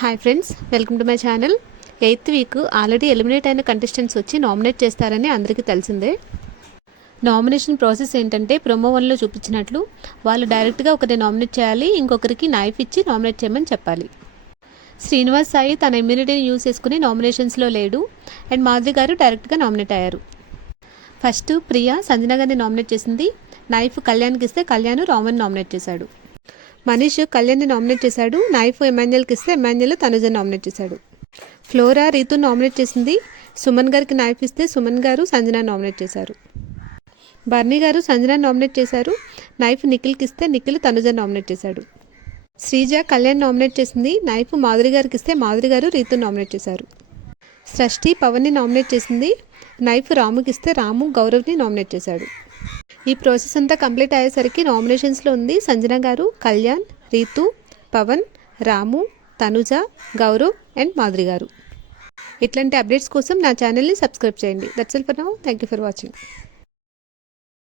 Hi friends, welcome to my channel. 8th week already eliminate అయిన contestants వచ్చి nominate చేస్తారని అందరికీ తెలిసిందే. నామినేషన్ ప్రాసెస్ ఏంటంటే ప్రోమో 1లో చూపించినట్లు వాళ్ళు డైరెక్ట్గా ఒకరిని నామినేట్ చేయాలి, ఇంకొకరికి నైఫ్ ఇచ్చి నామినేట్ చేయమని చెప్పాలి. శ్రీనివాస్ సాయి తన ఇమ్యూనిటీని యూజ్ చేసుకుని నామినేషన్స్లో లేడు అండ్ మాధురి గారు డైరెక్ట్గా నామినేట్ అయ్యారు. ఫస్ట్ ప్రియా సంజన గారిని నామినేట్ చేసింది. నైఫ్ కళ్యాణ్కి ఇస్తే కళ్యాణ్ రామన్ నామినేట్ చేశాడు. మనీష్ కళ్యాణ్ని నామినేట్ చేశాడు. నైఫ్ ఎమాన్యుయల్కి ఇస్తే ఎమాన్యుయల్ తనుజని నామినేట్ చేశాడు. ఫ్లోరా రీతుని నామినేట్ చేసింది. సుమన్ గారికి నైఫ్ ఇస్తే సుమన్ గారు సంజన నామినేట్ చేశారు. బర్నీ గారు సంజన నామినేట్ చేశారు. నైఫ్ నిఖిల్కి ఇస్తే నిఖిల్ తనుజని నామినేట్ చేశాడు. శ్రీజ కళ్యాణ్ నామినేట్ చేసింది. నైఫ్ మాధురి గారికి ఇస్తే మాధురి గారు రీతుని నామినేట్ చేశారు. సృష్టి పవన్ని నామినేట్ చేసింది. నైఫ్ రాముకి ఇస్తే రాము గౌరవ్ని నామినేట్ చేశాడు. ఈ ప్రాసెస్ అంతా కంప్లీట్ అయ్యేసరికి నామినేషన్స్లో ఉంది సంజన గారు, కళ్యాణ్, రీతు, పవన్, రాము, తనుజ, గౌరవ్ అండ్ మాధురి గారు. ఇట్లాంటి అప్డేట్స్ కోసం నా ఛానల్ని సబ్స్క్రైబ్ చేయండి. That's all for now. Thank you for watching.